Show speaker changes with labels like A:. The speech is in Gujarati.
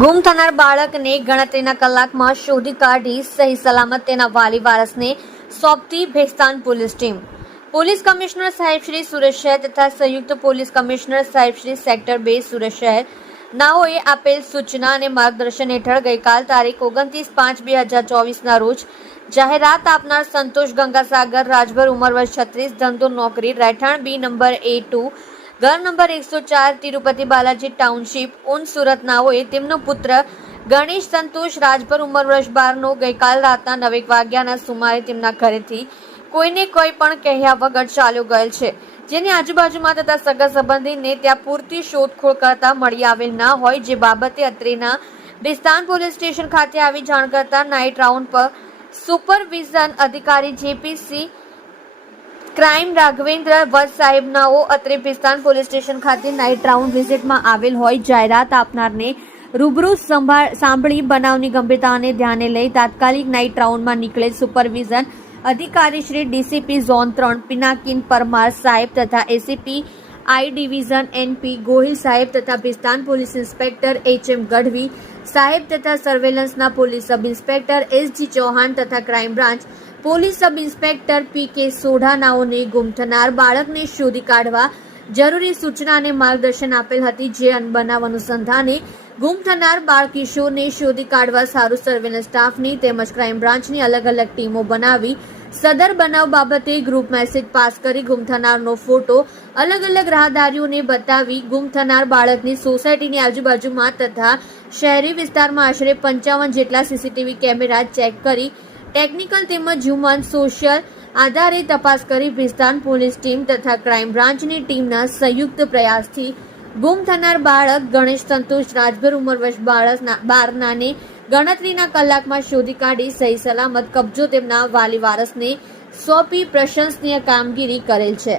A: ગુમ થનાર બાળકને ગણતરીના કલાકમાં શોધી કાઢી સહી સલામત તેના વાલી વારસને સોંપતી Bhestan police team. Police commissioner સાહેબ શ્રી સુરત શહેર તથા સંયુક્ત પોલીસ કમિશનર સાહેબ શ્રી સેક્ટર બે સુરત શહેર નાઓએ આપેલ સૂચના અને માર્ગદર્શન હેઠળ ગઈકાલ તારીખ ઓગણત્રીસ પાંચ બે હજાર ચોવીસના રોજ જાહેરાત આપનાર સંતોષ ગંગાસાગર રાજભર ઉંમર વર્ષ છત્રીસ ધંધો નોકરી, રહેઠાણ બી નંબર એ ટુ ઘર નંબર એકસો ચાર તિરુપતિ બાલાજી ટાઉનશીપ, ઉન સુરતનાઓએ તેમનો પુત્ર ગણેશ સંતોષ રાજભર ઉંમર વર્ષ બારનો ગઈકાલ રાતના નવેક વાગ્યાના સુમારે તેમના ઘરેથી કોઈને કોઈ પણ કહ્યા વગર ચાલ્યો ગયેલ છે. જેની આજુબાજુમાં તથા સગા સંબંધીને ત્યાં પૂરતી શોધખોળ કરતા મળી આવેલ ના હોય જે બાબતે અત્રેના બિસ્તાન પોલીસ સ્ટેશન ખાતે આવી જાણ કરતા નાઇટ રાઉન્ડ પર સુપરવિઝન અધિકારી જેપીસી ક્રાઇમ રાઘવેન્દ્ર વત્સ સાહેબનાઓ અત્રે પિસ્તાન પોલીસ સ્ટેશન ખાતે નાઇટ રાઉન્ડ વિઝિટમાં આવેલ હોય, જાહેરાત આપનારને રૂબરૂ સાંભળી બનાવની ગંભીરતાને ધ્યાને લઈ તાત્કાલિક નાઇટ રાઉન્ડમાં નીકળેલ સુપરવિઝન અધિકારી શ્રી ડીસીપી ઝોન ત્રણ, પિનાકિન પરમાર સાહેબ તથા ACP I division NP Gohil સાહેબ તથા Bhestan police inspector H M Gadhvi, સાહેબ તથા સર્વેલન્સના police sub inspector S G Chauhan તથા crime branch police sub inspector P K સોઢાનાઓને ગુમ થનાર બાળકને શોધી કાઢવા જરૂરી સૂચના અને માર્ગદર્શન આપેલ હતી જે બનાવ અનુસંધાને ગુમ થનાર બાળ કિશોરને શોધી કાઢવા સારું સર્વેલન્સ સ્ટાફની તેમજ ક્રાઇમ બ્રાન્ચની અલગ અલગ ટીમો બનાવી સદર બનાવ બાબતે ગ્રુપ મેસેજ પાસ કરી ગુમ થનારનો ફોટો અલગ અલગ રાહદારીઓને બતાવી ગુમ થનાર બાળકની સોસાયટીની આજુબાજુમાં તથા શહેરી વિસ્તારમાં આશરે પંચાવન જેટલા સીસીટીવી કેમેરા ચેક કરી ટેકનિકલ તેમજ હ્યુમન સોશિયલ આધારે તપાસ કરી ભિસ્તાન પોલીસ ટીમ તથા ક્રાઇમ બ્રાન્ચની ટીમના સંયુક્ત પ્રયાસથી ગુમ થનાર બાળક ગણેશ સંતોષ રાજભર ઉંમર વર્ષ બાળક બારનાને ગણતરીના કલાકમાં શોધી કાઢી સહી સલામત કબજો તેમના વાલી વારસને સોંપી પ્રશંસનીય કામગીરી કરેલ છે.